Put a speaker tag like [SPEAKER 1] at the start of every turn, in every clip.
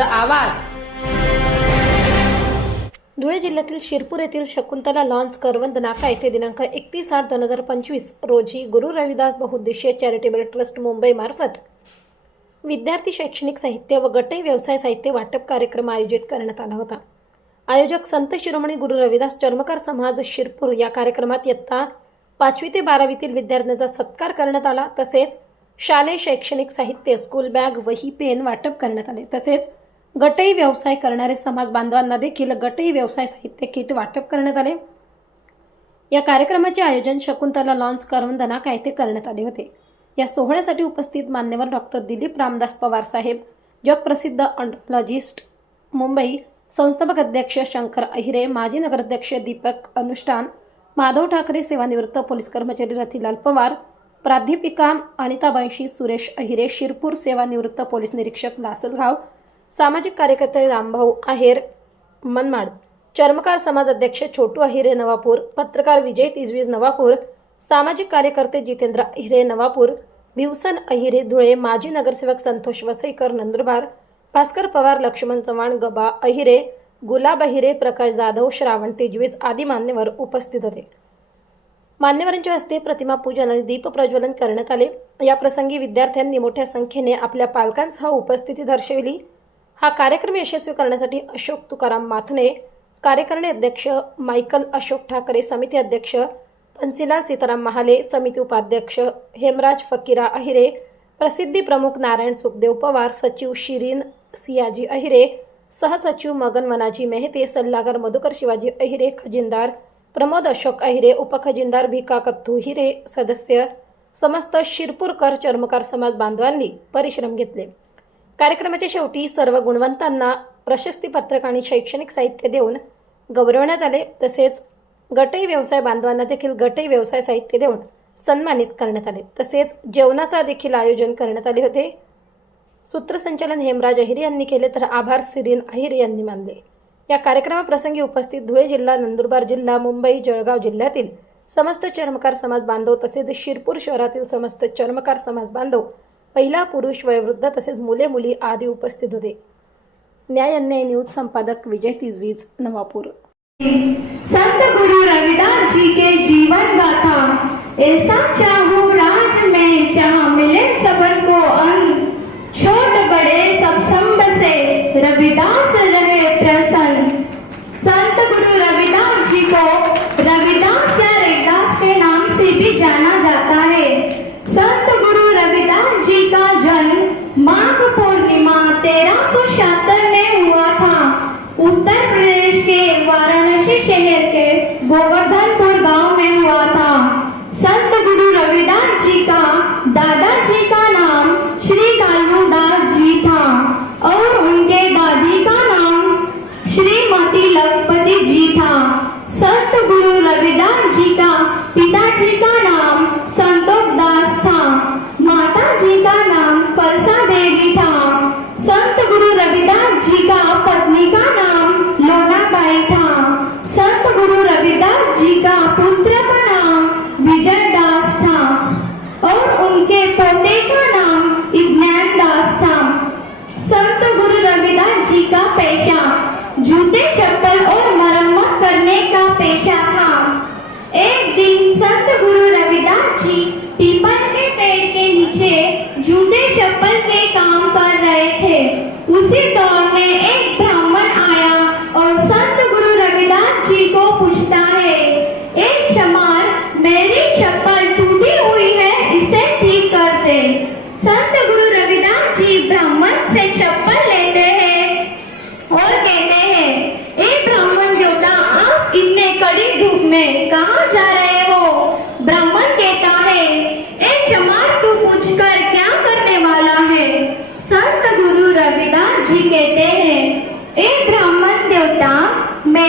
[SPEAKER 1] आवाज. धुळे जिल्ह्यातील शिरपूर येथील शकुंतला लॉन्स करवंद नाका येथे दिनांक एकतीस आठ दोन हजार पंचवीस रोजी गुरु रविदास बहुउद्देशीय चॅरिटेबल ट्रस्ट मुंबई मार्फत विद्यार्थी शैक्षणिक साहित्य व गटई व्यवसाय साहित्य वाटप कार्यक्रम आयोजित करण्यात आला होता. आयोजक संत शिरोमणी गुरु रविदास चर्मकार समाज शिरपूर या कार्यक्रमात इयत्ता पाचवी ते बारावीतील विद्यार्थ्यांचा सत्कार करण्यात आला. तसेच शालेय शैक्षणिक साहित्य स्कूल बॅग वही पेन वाटप करण्यात आले. तसेच गटई व्यवसाय करणारे समाज बांधवांना देखील गटई व्यवसाय साहित्य किट वाटप करण्यात आले. या कार्यक्रमाचे आयोजन शकुंतला लॉन्स करवंद नाका येथे करण्यात आले होते. या सोहळ्यासाठी उपस्थित मान्यवर डॉक्टर दिलीप रामदास पवार साहेब जगप्रसिद्ध ऑन्टॉलॉजिस्ट मुंबई संस्थापक अध्यक्ष शंकर अहिरे माजी नगराध्यक्ष दीपक अनुष्ठान माधव ठाकरे सेवानिवृत्त पोलीस कर्मचारी रथीलाल पवार प्राध्यापिका अनिता बंशी सुरेश अहिरे शिरपूर सेवानिवृत्त पोलीस निरीक्षक लासलगाव सामाजिक कार्यकर्ते रामभाऊ आहेर मनमाड. चर्मकार समाज अध्यक्ष छोटू अहिरे नवापूर पत्रकार विजय तिजवीज नवापूर सामाजिक कार्यकर्ते जितेंद्र अहिरे नवापूर भिवसन अहिरे धुळे माजी नगरसेवक संतोष वसईकर नंदुरबार भास्कर पवार लक्ष्मण चव्हाण गबा अहिरे गुलाब अहिरे प्रकाश जाधव श्रावण तेजवीज आदी मान्यवर उपस्थित होते. मान्यवरांच्या हस्ते प्रतिमा पूजन आणि दीप प्रज्वलन करण्यात आले. या प्रसंगी विद्यार्थ्यांनी मोठ्या संख्येने आपल्या पालकांसह उपस्थिती दर्शविली. हा कार्यक्रम यशस्वी करण्यासाठी अशोक तुकाराम माथने कार्यकारिणी अध्यक्ष मायकल अशोक ठाकरे समिती अध्यक्ष पंसीलाल सीताराम महाले समिती उपाध्यक्ष हेमराज फकीरा अहिरे प्रसिद्धी प्रमुख नारायण सुखदेव पवार सचिव शिरीन सियाजी अहिरे सहसचिव मगन वनाजी मेहते सल्लागार मधुकर शिवाजी अहिरे खजिनदार प्रमोद अशोक अहिरे उपखजिनदार भिका कत्तू हिरे सदस्य समस्त शिरपूरकर चर्मकार समाज बांधवांनी परिश्रम घेतले. कार्यक्रमाच्या शेवटी सर्व गुणवंतांना प्रशस्तीपत्रक आणि शैक्षणिक साहित्य देऊन गौरवण्यात आले. तसेच गटई व्यवसाय बांधवांना देखील गटई व्यवसाय साहित्य देऊन सन्मानित करण्यात आले. तसेच जेवणाचा देखील आयोजन करण्यात आले होते. सूत्रसंचालन हेमराज अहिरे यांनी केले तर आभार सिरीन अहिरे यांनी मानले. या कार्यक्रमाप्रसंगी उपस्थित धुळे जिल्हा नंदुरबार जिल्हा मुंबई जळगाव जिल्ह्यातील समस्त चर्मकार समाज बांधव तसेच शिरपूर शहरातील समस्त चर्मकार समाज बांधव पहिला पुरुष वयोवृद्ध तसेच मुले मुली आदी उपस्थित होते. न्याय अन्याय न्यूज संपादक विजय तिजवीज नवापूर.
[SPEAKER 2] संत गुरु रविदास जी के जीवन गाथा ऐसा चाहूं राज में संत गुरु रविदास जी का पिताजी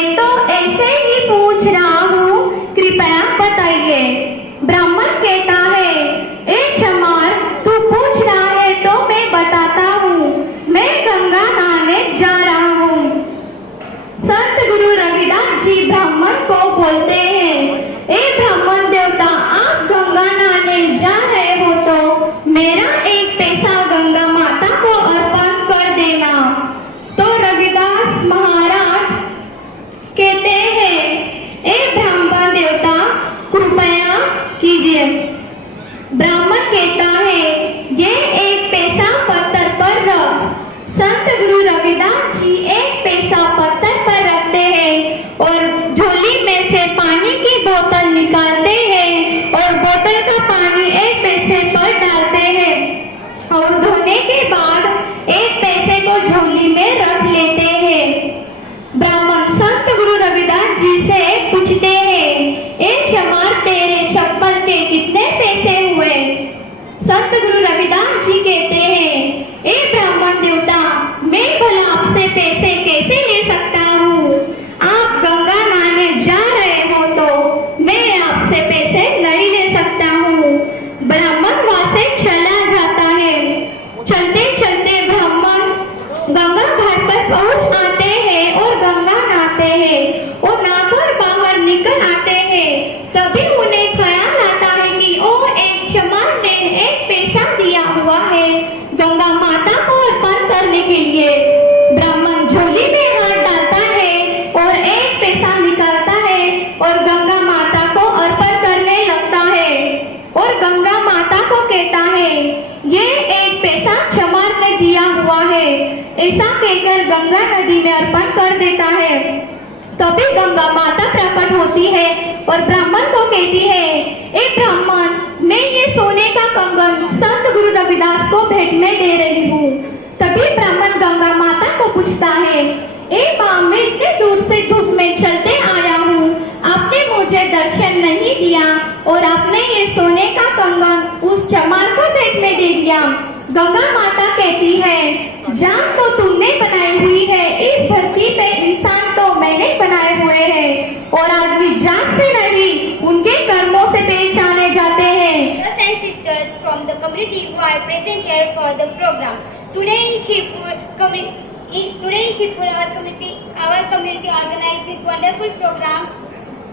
[SPEAKER 2] मैं ऐसा कहकर गंगा नदी में अर्पण कर देता है। तभी गंगा माता प्रकट होती है और ब्राह्मण को कहती है, ए ब्राह्मण, मैं ये सोने का कंगन संत गुरु रविदास को भेंट में दे रही हूँ। तभी ब्राह्मण गंगा माता को पूछता है, ए माँ, मैं इतने दूर से धूप में चलते आया हूँ। आपने मुझे दर्शन नहीं दिया और आपने ये सोने का कंगन उस चमार को भेंट में दे दिया। गंगा माता कहती है जान तो तुमने बनाई हुई है इस धरती पे इंसान तो मैंने बनाए हुए हैं और आदमी जात से नहीं उनके कर्मों से पहचाने जाते हैं
[SPEAKER 3] sisters from the community who are present here for the program. Today in Shipur, community, today in Shipur, our community, our community organized this wonderful program.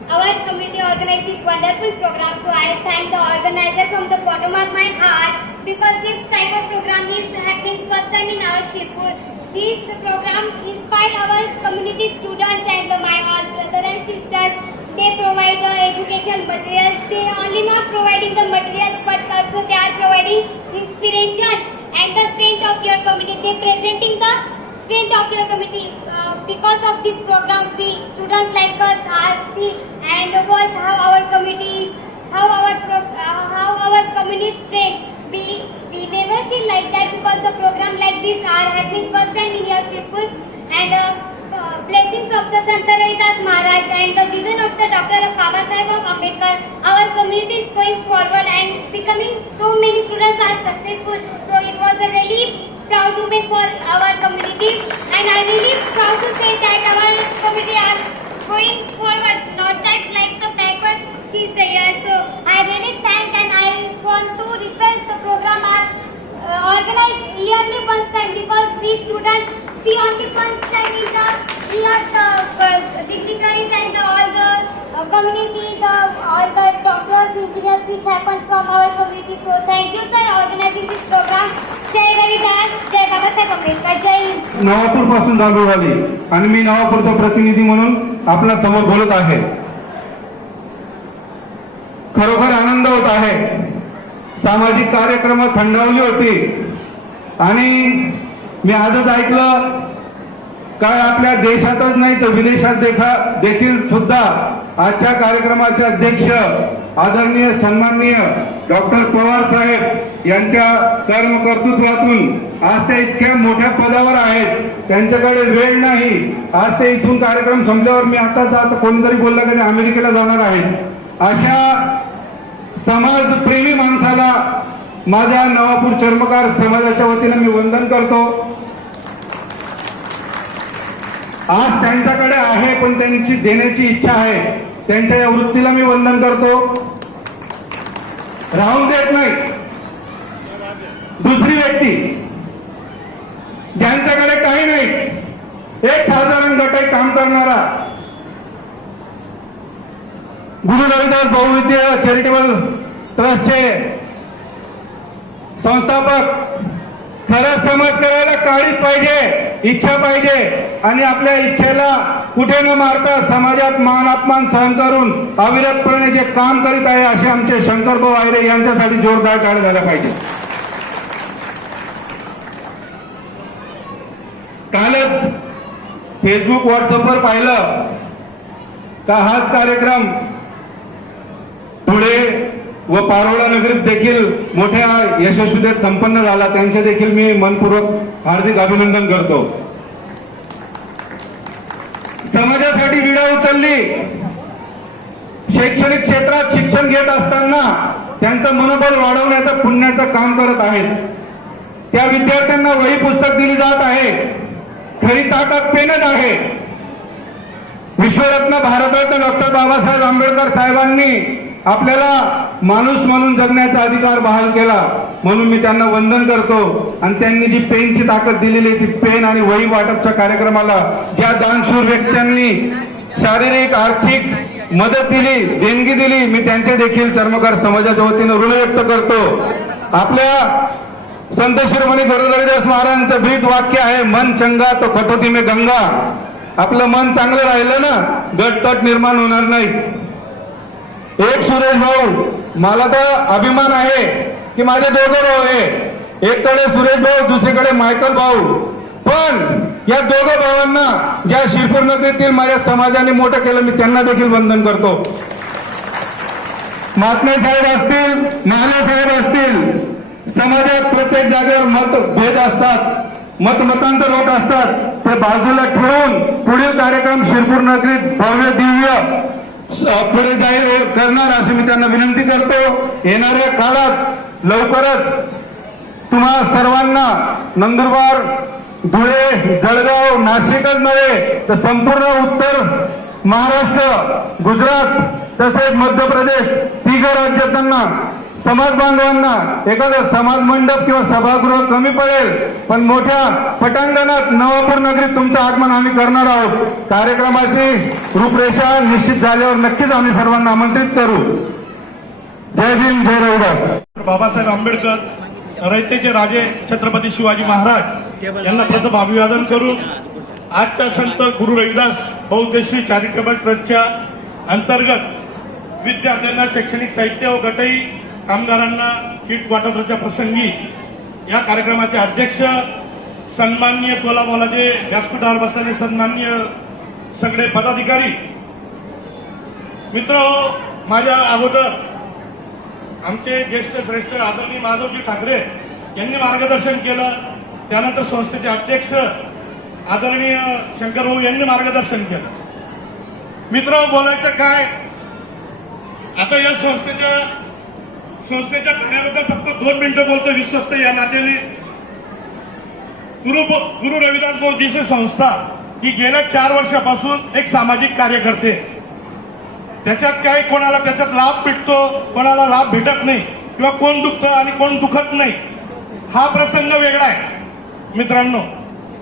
[SPEAKER 3] Our community organized this wonderful program, so I thank the organizer from the bottom of my heart because this type of program is happening first time in our Shipur. This program inspired our community students and my all brothers and sisters they provide the educational materials. They are only not providing the materials, but also they are providing inspiration and the strength of your community. They presenting the strength of your community. Uh, because of this program, we students like us are see watch how our community, how our uh, how our community spread. We we never see like that because the program like this are happening first time in your Shirpur and. Uh, uh, blessings of the Sant Ravidas Maharaj and the vision of the Dr. Baba Sahib of Ambedkar, our community is going forward and becoming so many students are successful. So it was a really proud moment for our community and I really proud to say that our community are going forward, not that like the is. So I really thank and I want to request the program are uh, organized yearly once time because we students see only once time in the year the uh, dignitaries and the, all the uh, community, the all the doctors, engineers which happen from our community. So thank you sir organizing this program. Jai Ravidas, Jai Baba Sahib Ambedkar, Jai Hind.
[SPEAKER 4] नवापूरपासून चालू आणि मी नवापूरचा प्रतिनिधी म्हणून आपल्यासमोर बोलत आहे खरोखर आनंद होत आहे. सामाजिक कार्यक्रम थंडावली होती. आणि मी आजच ऐकलं काय आपल्या देशातच नाही तर विदेशात देखा देखील सुद्धा आजच्या कार्यक्रमाचे अध्यक्ष आदरणीय सन्माननीय डॉक्टर पवार साहेब यांच्या कर्मकर्तृत्वातून आज ते इतक्या मोठ्या पदावर आहेत. त्यांच्याकडे वेळ नाही. आज ते इथून कार्यक्रम संपल्यावर मी आताच आता कोणीतरी बोललं की अमेरिकेला जाणार आहे अशा समाज प्रेमी माणसाला माझ्या नवापूर चर्मकार समाजाच्या वतीनं मी वंदन करतो. आज त्यांच्याकडे आहे पण त्यांची देण्याची इच्छा आहे. त्यांच्या या वृत्तीला मी वंदन करतो. राहून देत नाही. दुसरी व्यक्ती ज्यांच्याकडे काही नाही एक साधारण गटाई काम करणारा गुरु रविदास बहुविद्य चॅरिटेबल ट्रस्टचे संस्थापक खरा समाज करायला काळीच पाहिजे इच्छा पाहिजे आणि आपल्या इच्छेला कुठे न मारता समाजात मान अपमान सहन करून अविरतपणे जे काम करीत आहे असे आमचे शंकरभाऊ आयरे यांच्यासाठी जोरदार टाळ झाला पाहिजे. कालच फेसबुक व्हॉट्सअपवर पाहिलं का हाच कार्यक्रम पुढे व पारोळा नगरीत देखील मोठ्या यशस्वीतेत संपन्न झाला. त्यांचे देखील मी मनपूर्वक हार्दिक अभिनंदन करतो. समाजासाठी विडा उचलली. शैक्षणिक क्षेत्रात शिक्षण घेत असताना त्यांचं मनोबल वाढवण्याचं पुण्याचं काम करत आहेत. त्या विद्यार्थ्यांना वही पुस्तक दिली जात आहे. खरी ताकद पेनच आहे. विश्वरत्न भारतरत्न डॉक्टर बाबासाहेब आंबेडकर साहेबांनी आपल्याला माणूस म्हणून जगण्याचा अधिकार बहाल केला. म्हणून मी त्यांना वंदन करतो. आणि त्यांनी जी पेनची ताकद दिलेली आहे, ती पेन आणि वही वाटपच्या कार्यक्रमाला ज्या दानशूर व्यक्त्यांनी शारीरिक आर्थिक मदत दिली देणगी दिली मी त्यांचे देखील चर्मकार समाजाच्या वतीनं ऋण व्यक्त करतो. आपल्या संत शिरोमणी गुरुदास महाराजांचं भीत वाक्य आहे मन चंगा तो कटोती मे गंगा. आपलं मन चांगलं राहिलं ना गट तट निर्माण होणार नाही. एक सुरेश भाऊ मला तर अभिमान आहे की माझे दोघं भाऊ आहे. एककडे सुरेश भाऊ दुसरीकडे मायकल भाऊ. पण या दोघं भावांना ज्या शिरपूर नगरीतील माझ्या समाजाने मोठं केलं मी त्यांना देखील वंदन करतो. महात्मे साहेब असतील महाले साहेब असतील समाजात प्रत्येक जागेवर मत भेद असतात मतमतांतर होत असतात. ते बाजूला ठेवून पुढील कार्यक्रम शिरपूर नगरीत भव्य दिव्य पुढे जाहीर करणार अशी मी त्यांना विनंती करतो. येणाऱ्या काळात लवकरच तुम्हा सर्वांना नंदुरबार धुळे जळगाव नाशिकच नव्हे तर संपूर्ण उत्तर महाराष्ट्र गुजरात तसेच मध्य प्रदेश तिघ त्यांना समाज बांधवांना एखादं समाज मंडप किंवा सभागृह कमी पडेल पण मोठ्या पटांगणात नवापूर नगरीत तुमचं आगमन आम्ही करणार आहोत. कार्यक्रमाची रूपरेषा निश्चित झाल्यावर नक्कीच आम्ही सर्वांना आमंत्रित करू. जय भीम जय रविदास.
[SPEAKER 5] बाबासाहेब आंबेडकर रयतेचे राजे छत्रपती शिवाजी महाराज यांना प्रथम अभिवादन करून आजच्या संत गुरु रविदास बहुद्देशी चॅरिटेबल ट्रस्टच्या अंतर्गत विद्यार्थ्यांना शैक्षणिक साहित्य व गटई कामगारांना किट वाटपाच्या प्रसंगी या कार्यक्रमाचे अध्यक्ष सन्माननीय तोला व्यासपीठावर बसलेले सन्माननीय सगळे पदाधिकारी. मित्र माझ्या अगोदर आमचे ज्येष्ठ श्रेष्ठ आदरणीय माधवजी ठाकरे यांनी मार्गदर्शन केलं. त्यानंतर संस्थेचे अध्यक्ष आदरणीय शंकरभाऊ यांनी मार्गदर्शन केलं. मित्र बोलायचं काय? आता या संस्थेच्या संस्थेच्या कार्याबद्दल फक्त दोन मिनिटं बोलतो विश्वस्त या नात्याने. गुरु गुरु रविदास बौद्धीची संस्था ही गेल्या चार वर्षापासून एक सामाजिक कार्य करते त्याच्यात काही कोणाला त्याच्यात लाभ भेटतो कोणाला लाभ भेटत नाही किंवा कोण दुखतं आणि कोण दुखत नाही हा प्रसंग वेगळा आहे मित्रांनो.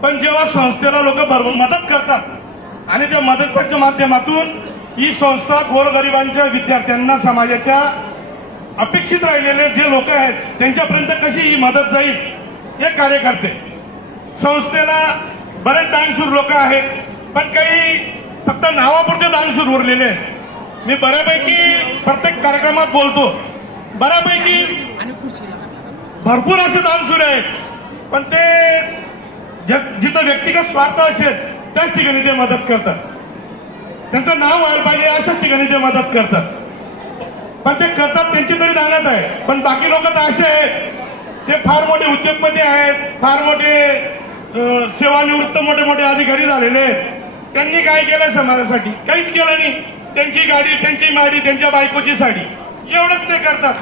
[SPEAKER 5] पण जेव्हा संस्थेला लोक भरपूर मदत करतात आणि त्या मदतीच्या माध्यमातून ही संस्था गोरगरिबांच्या विद्यार्थ्यांना समाजाच्या अपेक्षित राहिलेले जे लोक आहेत त्यांच्यापर्यंत कशी ही मदत जाईल हे कार्य करते संस्थेला बरेच दानशूर लोक आहेत पण काही फक्त नावापुरते दानशूर उरलेले आहेत. मी बऱ्यापैकी प्रत्येक कार्यक्रमात बोलतो बऱ्यापैकी भरपूर असे दानशूर आहेत पण ते जिथं व्यक्तिगत स्वार्थ असेल त्याच ठिकाणी ते मदत करतात. त्यांचं नाव व्हायला पाहिजे अशाच ठिकाणी ते मदत करतात. पण ते करतात त्यांची तरी दानत आहे. पण बाकी लोक तर असे आहेत. ते फार मोठे उद्योगपती आहेत फार मोठे सेवानिवृत्त मोठे मोठे अधिकारी झालेले आहेत. त्यांनी काय केलं समाजासाठी? काहीच केलं नाही. त्यांची गाडी त्यांची माडी त्यांच्या बायकोची साडी. एवढंच ते करतात.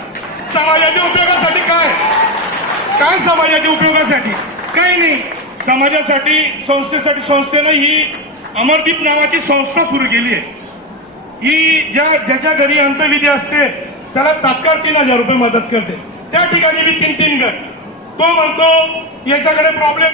[SPEAKER 5] समाजाच्या उपयोगासाठी काय? काय समाजाच्या उपयोगासाठी? काही नाही. समाजासाठी संस्थेसाठी संस्थेनं ही अमरदीप नावाची संस्था सुरू केली आहे. ही ज्या ज्याच्या घरी अंत्यविधी असते त्याला तात्काळ तीन हजार रुपये मदत करते. त्या ठिकाणी मी तीन तीन गट. तो म्हणतो याच्याकडे प्रॉब्लेम